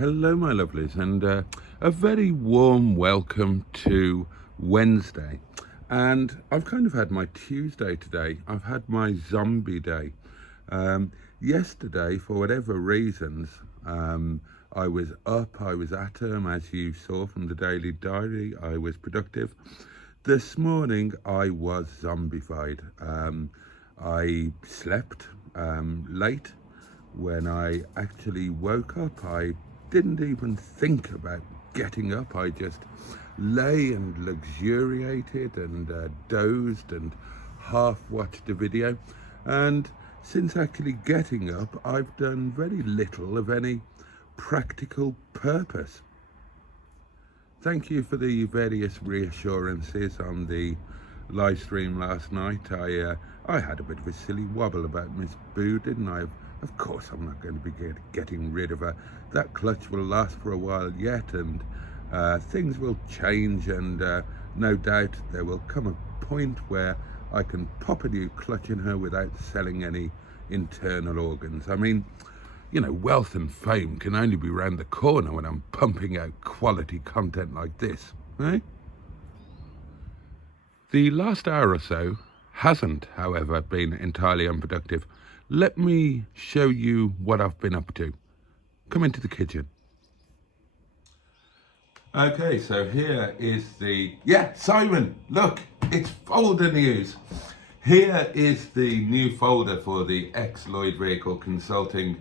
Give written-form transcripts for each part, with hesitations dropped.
Hello my lovelies, and a very warm welcome to Wednesday. And I've kind of had my Tuesday today. I've had my zombie day. Yesterday, for whatever reasons, I was up, I was at home, as you saw from the daily diary. I was productive. This morning I was zombified. I slept late. When I actually woke up, I didn't even think about getting up. I just lay and luxuriated and dozed and half watched a video. And since actually getting up, I've done very little of any practical purpose. Thank you for the various reassurances on the live stream last night. I had a bit of a silly wobble about Miss Boo, didn't I? Of course I'm not going to be getting rid of her. That clutch will last for a while yet, and things will change, and no doubt there will come a point where I can pop a new clutch in her without selling any internal organs. I mean, you know, wealth and fame can only be round the corner when I'm pumping out quality content like this, eh? The last hour or so hasn't, however, been entirely unproductive. Let me show you what I've been up to. Come into the kitchen. Okay, so here is the... Yeah, Simon, look, it's folder news. Here is the new folder for the ex-Lloyd Vehicle Consulting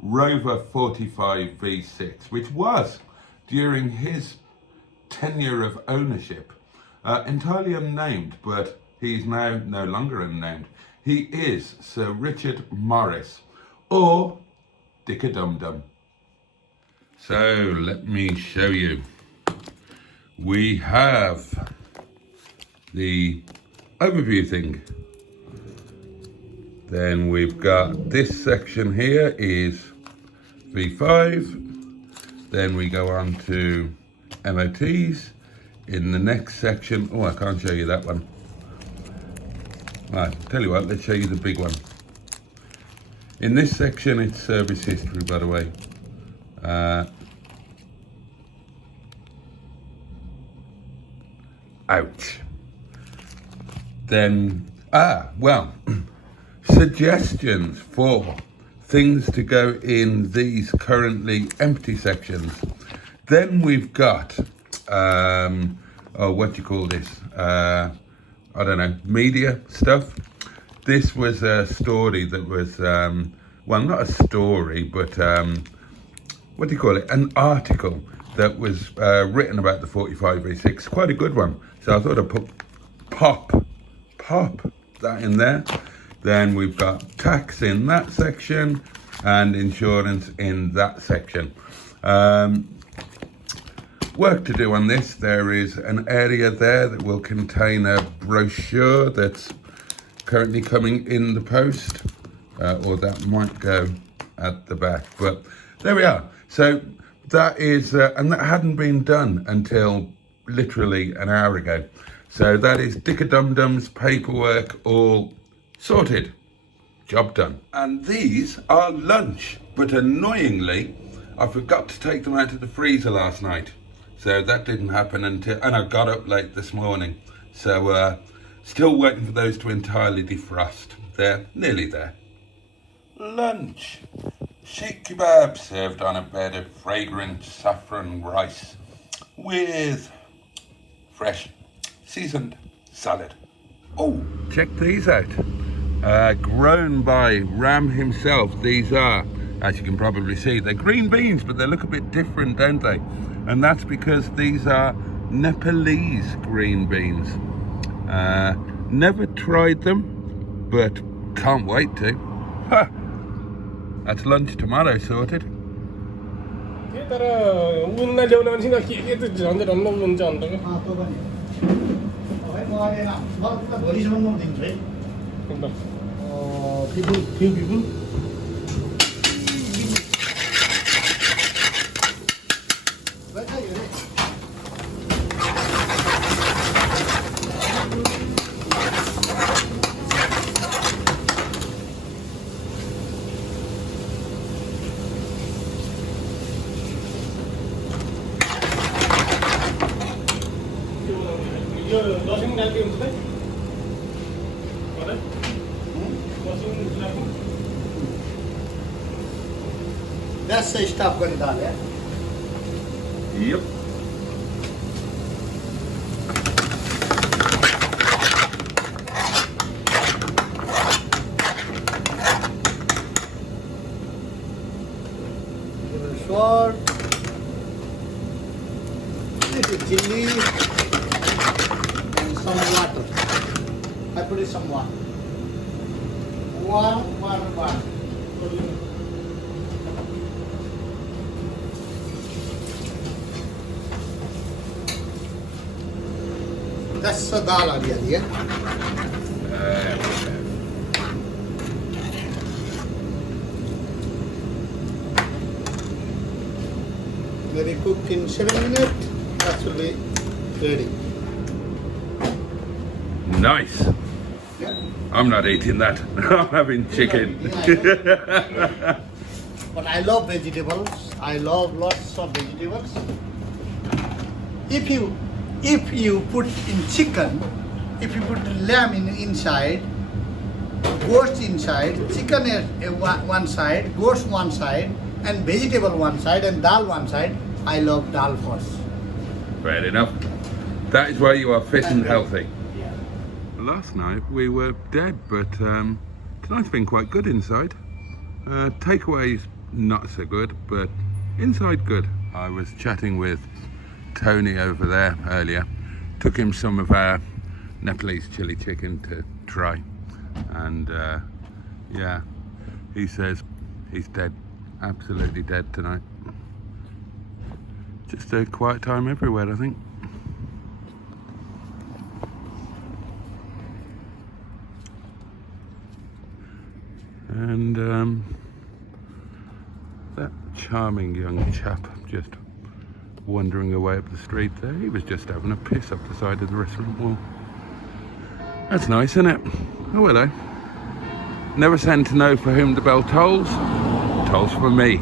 Rover 45 V6, which was, during his tenure of ownership, entirely unnamed, but he's now no longer unnamed. He is Sir Richard Morris, or Dick-a-Dum-Dum. So let me show you. We have the overview thing. Then we've got this section here is V5. Then we go on to MOTs. In the next section, oh, I can't show you that one. Right, tell you what, let's show you the big one. In this section, it's service history, by the way. Ouch. Then, well, suggestions for things to go in these currently empty sections. Then we've got, what do you call this? I don't know, media stuff. This was a story that was, well, not a story, but what do you call it? An article that was written about the 45 V6, quite a good one. So I thought I'd pop that in there. Then we've got tax in that section and insurance in that section. Work to do on this. There is an area there that will contain a brochure that's currently coming in the post, or that might go at the back, but there we are. So that is, and that hadn't been done until literally an hour ago. So that is Dick-a-Dum-Dum's paperwork all sorted, job done. And these are lunch, but annoyingly, I forgot to take them out of the freezer last night. So that didn't happen until, and I got up late this morning. So still waiting for those to entirely defrost. They're nearly there. Lunch. Sheikh kebab served on a bed of fragrant saffron rice with fresh seasoned salad. Oh, check these out. Grown by Ram himself. These are, as you can probably see, they're green beans, but they look a bit different, don't they? And that's because these are Nepalese green beans. Never tried them, but can't wait to. Ha! That's lunch tomorrow sorted. यो लसुन डाल्दै हुन्छ त लसुन डाल्नु That's the stuff going down there. Yep. Salt, little chili, and some water. I put in some water. One. That's the dal aa gaya diya. Very cooked in 7 minutes. That will be ready. Nice. Yeah. I'm not eating that. I'm having chicken. Yeah, but I love vegetables. I love lots of vegetables. If you put in chicken, if you put lamb inside, goat inside, chicken is one side, goat one side, and vegetable one side, and dal one side, I love dal first. Fair enough. That is why you are fit and healthy. Yeah. Last night we were dead, but tonight's been quite good inside. Takeaways not so good, but inside good. I was chatting with Tony over there earlier. Took him some of our Nepalese chili chicken to try, and yeah, he says he's dead, absolutely dead tonight. Just a quiet time everywhere, I think. And that charming young chap just wandering away up the street there, he was just having a piss up the side of the restaurant wall. That's nice, isn't it? Oh, hello. Never send to know for whom the bell tolls. Tolls for me.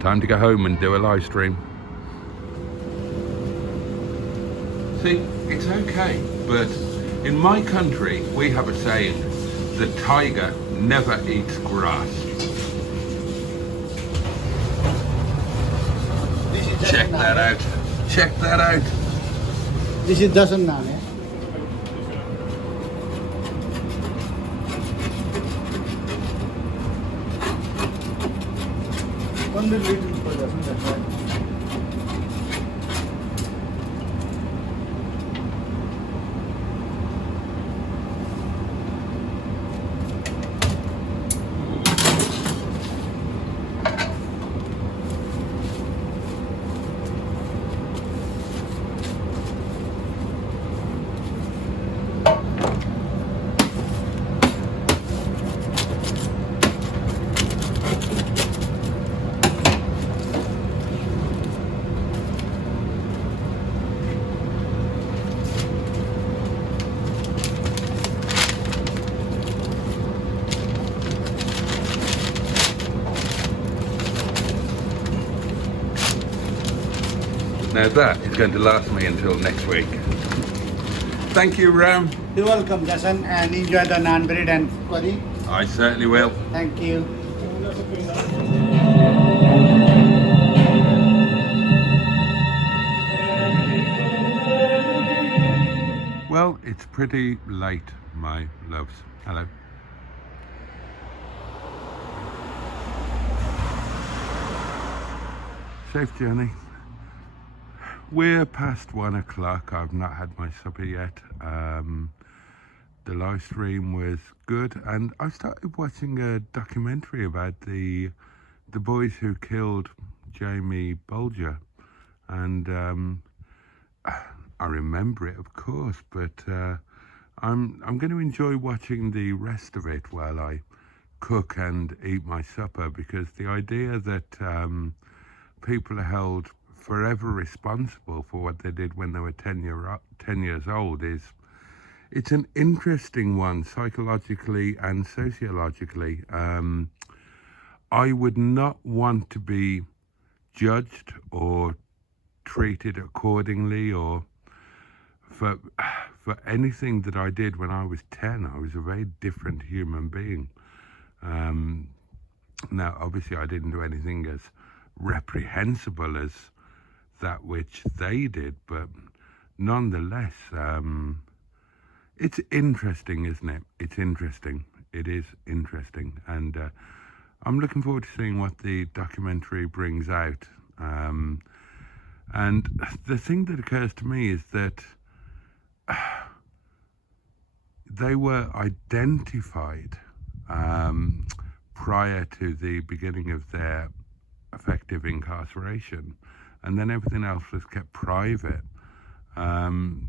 Time to go home and do a live stream. See, it's okay, but in my country we have a saying: the tiger never eats grass. Check that out. Check that out. This is dozen naan, eh? One little for dozen, that's right. Now that is going to last me until next week. Thank you, Ram. You're welcome, Jason, and enjoy the naan bread and curry. I certainly will. Thank you. Well, it's pretty late, my loves. Hello. Safe journey. We're past 1 o'clock. I've not had my supper yet. The live stream was good, and I started watching a documentary about the boys who killed Jamie Bulger, and I remember it, of course, but I'm going to enjoy watching the rest of it while I cook and eat my supper, because the idea that people are held forever responsible for what they did when they were 10 years old it's an interesting one, psychologically and sociologically. I would not want to be judged or treated accordingly or for anything that I did when I was 10, I was a very different human being. Now, obviously, I didn't do anything as reprehensible as that which they did, but nonetheless, it's interesting, isn't it? It's interesting. It is interesting, and I'm looking forward to seeing what the documentary brings out. And the thing that occurs to me is that they were identified prior to the beginning of their effective incarceration, and then everything else was kept private. And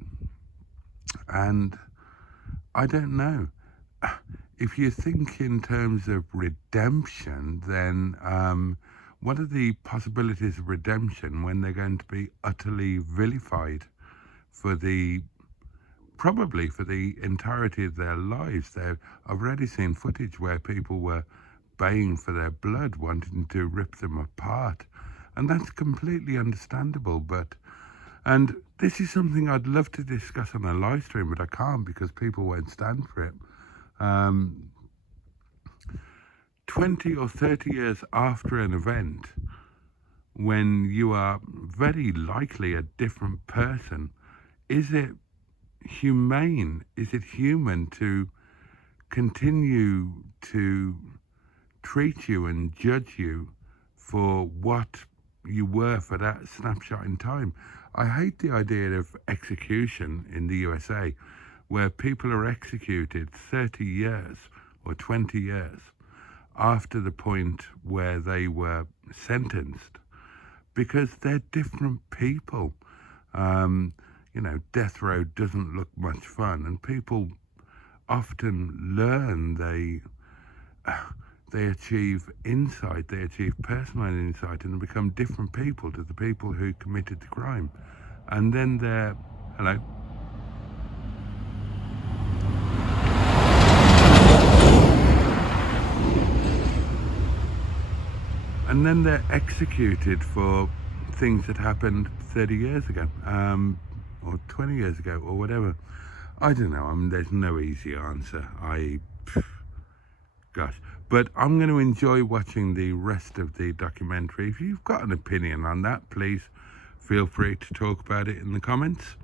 I don't know. If you think in terms of redemption, then what are the possibilities of redemption when they're going to be utterly vilified probably for the entirety of their lives? I've already seen footage where people were baying for their blood, wanting to rip them apart, and that's completely understandable. And this is something I'd love to discuss on a live stream, but I can't because people won't stand for it. 20 or 30 years after an event, when you are very likely a different person, is it humane, is it human to continue to treat you and judge you for what you were for that snapshot in time? I hate the idea of execution in the USA, where people are executed 30 years or 20 years after the point where they were sentenced, because they're different people. Death row doesn't look much fun, and people often learn, they achieve insight, they achieve personal insight, and they become different people to the people who committed the crime. And then hello? And then they're executed for things that happened 30 years ago, or 20 years ago, or whatever. I don't know. There's no easy answer. Gosh. But I'm going to enjoy watching the rest of the documentary. If you've got an opinion on that, please feel free to talk about it in the comments.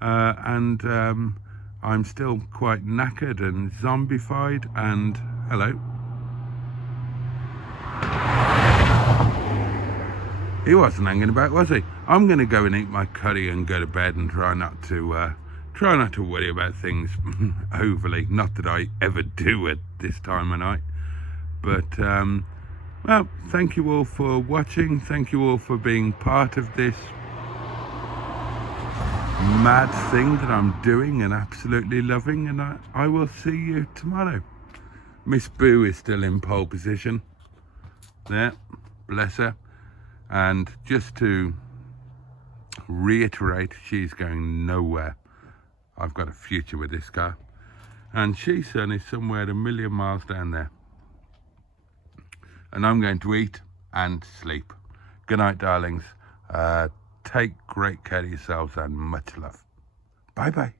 And I'm still quite knackered and zombified, and hello. He wasn't hanging about, was he? I'm going to go and eat my curry and go to bed and try not to worry about things overly. Not that I ever do at this time of night. But, well, thank you all for watching. Thank you all for being part of this mad thing that I'm doing and absolutely loving. And I will see you tomorrow. Miss Boo is still in pole position. There, bless her. And just to reiterate, she's going nowhere. I've got a future with this car. And Shison is somewhere a million miles down there. And I'm going to eat and sleep. Good night, darlings. Take great care of yourselves and much love. Bye-bye.